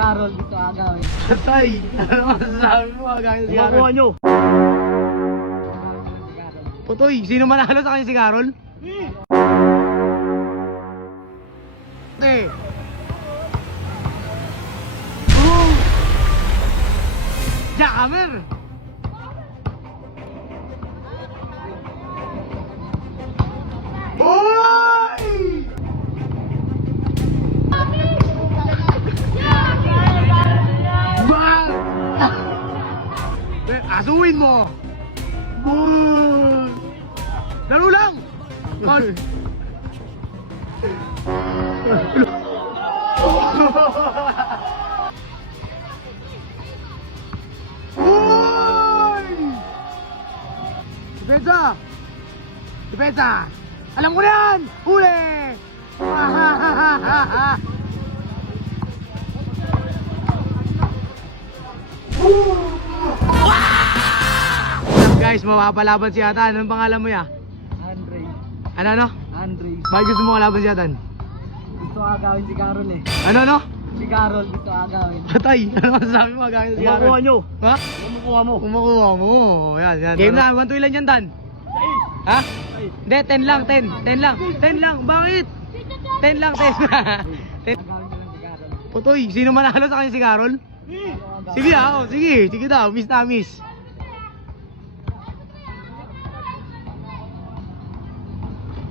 Carol dito agawin. Patay! Ano masasabi mo? Agawin si Carol. Makuha nyo. Putoy, sino manalo sa kanya si Carol? Eh. Oh! Jackhammer! Oy! Bang! Asuwin mo! Boom! Laro lang! Call! Uy! Depensa! Depensa! Alam ko na yan! Huli! Guys, mapapalaban si Atan. Anong pangalan mo ya? Andre. Ano? Andre. Bakit gusto mo kalaban si Atan? Gusto agawin si Carol eh. Ano? Si Carol dito agawin. Patay! Ano masasabi mo agawin si Carol? Makuha nyo. Ha? Makuha mo. Kumukuha mo. Yan. Game na. 1 to ilan yan, Dan? Ha? Hindi, 10 lang, 10. 10 lang. 10 lang. Bakit? 10 lang, 10. 10. Agawin nyo lang si Carol. Putoy, sino manalo sa kanya si Carol? Sige sige daw, miss na miss.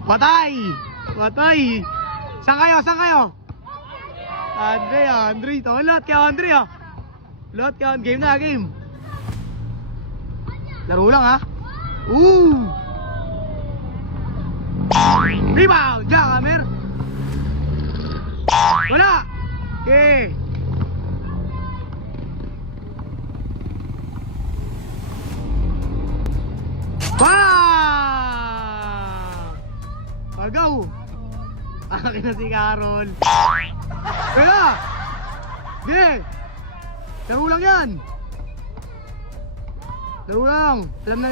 Patay! Patay! Saan kayo? Andre, ito lahat kay Andre ah. Lahat kay Andre, game. Laro lang ha. Rebound! Jackhammer! Wala! Okay. Pagaw! Akin na si Carol. Kaya! Sige! Laro lang yan! Laro lang! Alam na...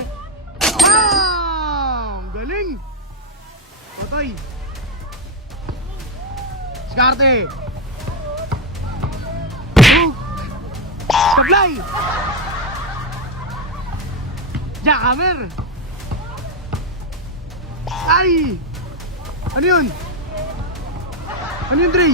Bam! Galing! Patay! Skarte! Sablay! Jackhammer! Ay! Ano yun? Ano yun, Dre?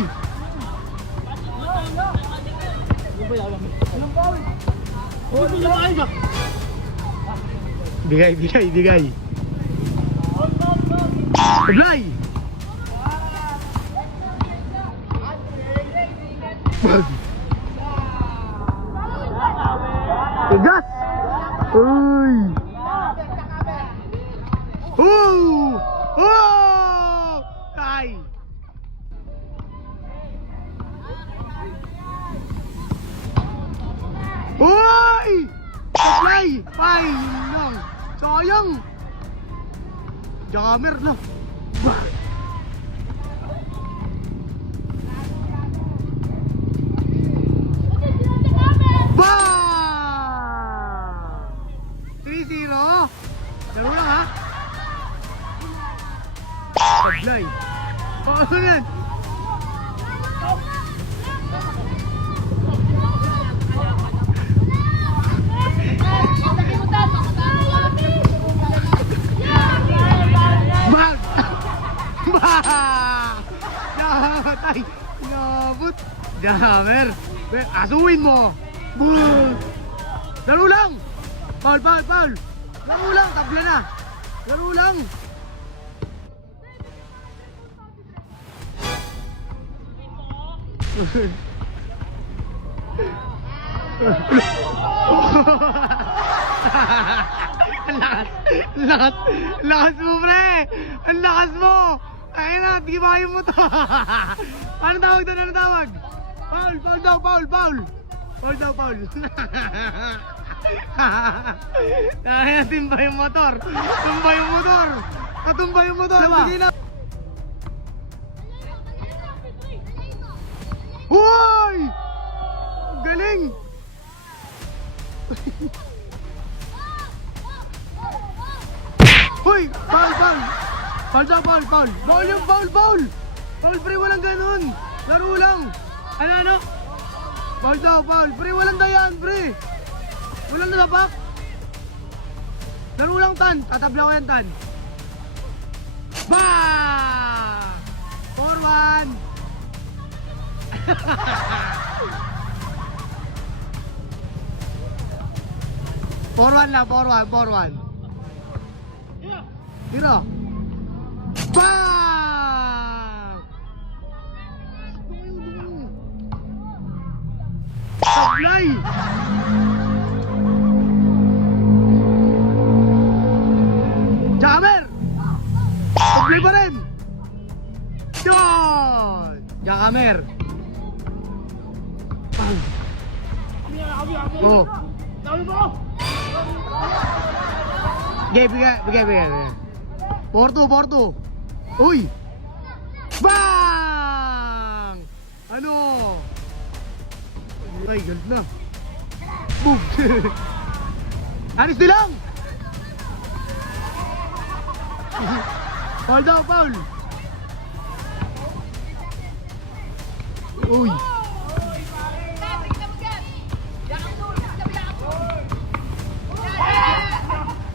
Bigay. Sablay! Tugas! Uy! Ay! Uy! Sablay! Ay! Lang! Sayang! Jackhammer na! Bah! Bah! 3-0! Laro lang ha! Sablay! Ano yan? Bag! Bag! Namatay! Nabot! Jammer! Asuwin mo! Boom! Laro lang! Foul! Laro lang! Tabla na! Laro lang! Lakas mo, pre! Ang lakas mo! Ayun na, gibahin mo to! Ano tawag doon? Ano tawag? Foul daw! Kaya timba yung motor! Tumba yung motor! Natumba yung motor! Sige na! Hoy! Galing! Hoy! Foul! Foul yung foul! Foul pre, walang ganun! Laro lang! Ano? Foul daw, foul. Pre, walang dayan, pre. Walang nalapak. Laro lang, Tan. Tatabla ko yan, Tan. Bang! 4-1. 4-1 lang, 4-1, 4-1. Tira. Bang! Sablay! Jammer! Sablay pa rin! Yun! Jammer! Bang! Oh! Bigay. 4-2. Uy! Bang! Ano? Ay, galit na. Boom! Anis nilang! Foul daw, foul! Uy!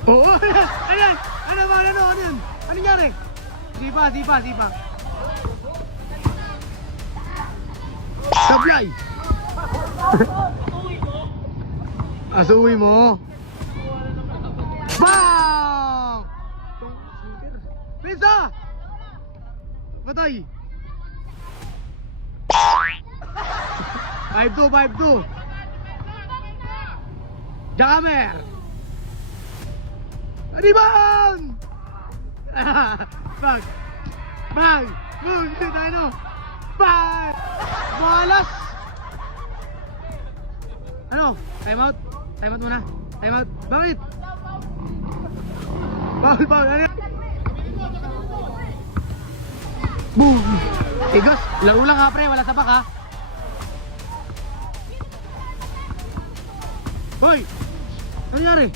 Oo! Ayan! Ano ba? Ano yan? Ano nangyari? Sipa. Sablay! Asuwi mo! Bang! Pisa! Patay! 5-2. Jammer! Rebound! Bang! Boom! Tayo! Bang! Balas! Ano? Time out muna. Time out. Bakit? Foul. Ano? Boom! Igos, laro lang ha pre, wala sabak ha. Hoy! Ano nangyari?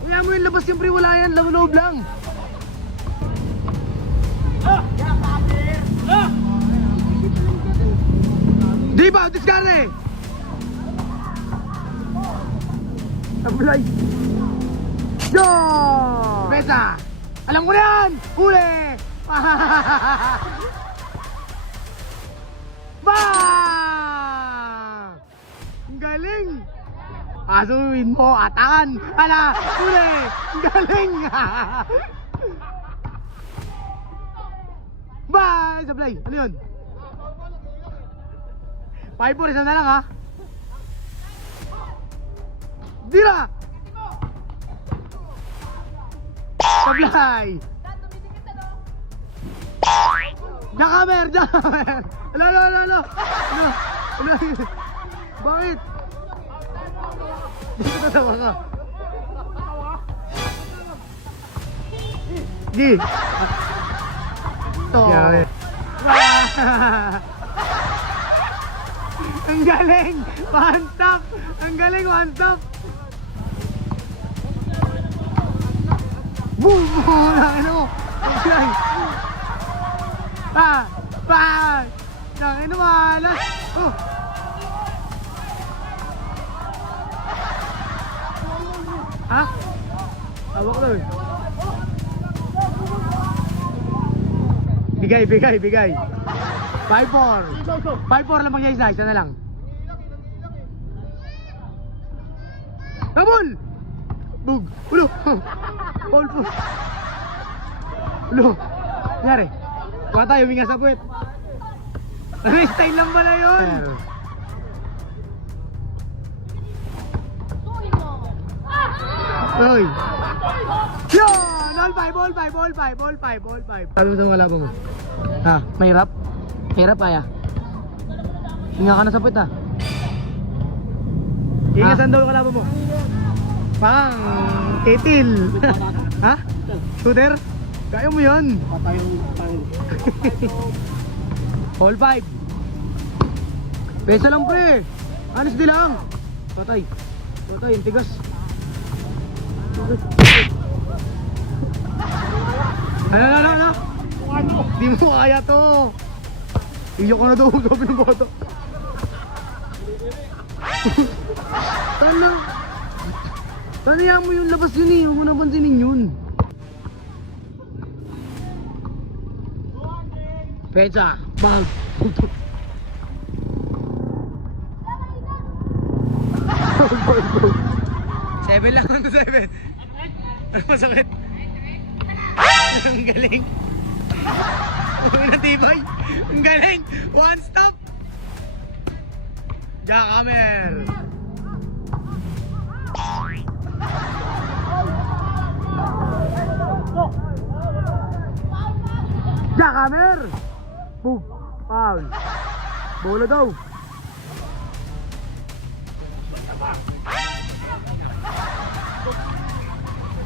Kaya mo yung labas yung pre, wala yan, loob lang. Di ba? Discarte! Sablay! Yo! Pesa! Alam ko na yan! Huli! Bang! Ang galing! Asuwin mo, atakan! Hala! Huli! Ang galing! Bye! Sablay! Ano yun? 5-4, isa na lang ha! Dira! Sablay! Jakamer! Ano? Bakit? Dito tatawa ka. Gi! Ito. Ang galing! One tap! Ang galing, one tap! Boom! Ano mo? Ang galing! Nangin malas! Oh! Ha? Hawak daw eh. Bigay. 5-4 lang mag-isa, isa na lang. Tabol! Bug! Ulo! Paul po! Ulo! Nangyari? Kuha tayo, huminga sa puwet. Style lang pala yun! Hoy! Yun! All 5. Sabi mo sa mga labo mo? Ha? Mahirap? Mahirap kaya? Hinga ka na sa puwet ha? Hinga saan daw kalabo mo? Pang! Titil! Ha? Shooter? Kaya mo yun? Patayong pang... All 5. Pesa lang pre. Anis di lang. Patay, yung tigas. Ano? Di mo kaya to. Iyo ko na daw, gabi ng bata. Tala. Tanayaan mo yung labas yun eh. Huwag mo napansinin yun. Pecha. Bag. Seven lang ng 7. Ano masakit? Ang galing. Ang natibay. Ang galing. One stop. Jackhammer. Jackhammer. Boom. Foul. Bola daw.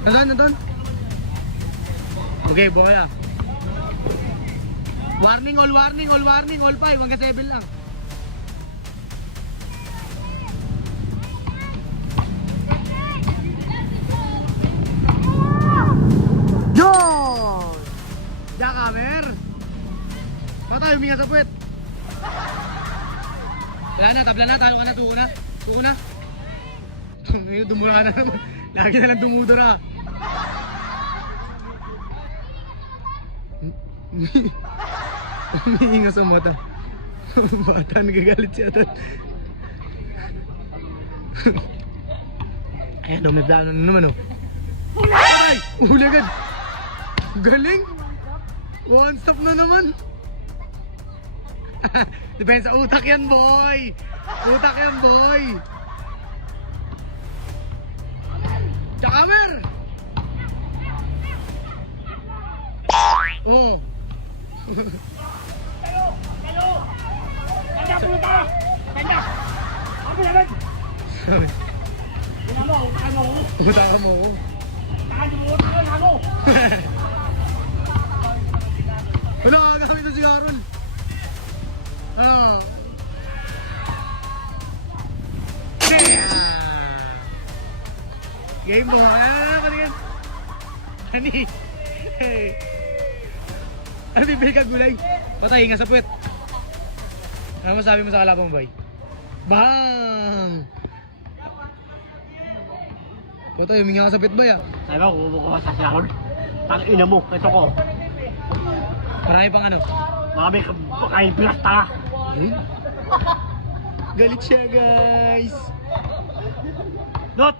Nandun? Okay, bola. Warning, all 5, hanggang 7 lang. Yun! Jackhammer! Patay, huminga sa puwet. Wala na, tabla na, tayo ka na, tuko na. Ngayon, dumura na naman. Lagi na lang dumudura. Umiinga sa mata. Bata, nagagalit siya. Ayan, dumibdaan na naman oh. Aray! Uli agad! Galing! One stop na naman! Depende sa utak yan, boy! Utak yan, boy! Jackhammer! Oh! Kayo! Kanya puta! Kanya! Sabi naman! Sabi, Ano? utaka mo ko. Takan mo utakan ako! Wala, kasama ito si Carol. Ano? Game mo. Patingin. Hani. Hey. Ano bibili ka gulay? Patay nga sa puwet. Ano masabi mo sa kalabang boy? Bang! Patay, huminga ka sa puwet boy ah. Sabi ko, kumukuha sa sahod. Tang-ina mo, ito ko. Marami pang ano? Marami kain plasta. Ayun. Galit siya guys. Not!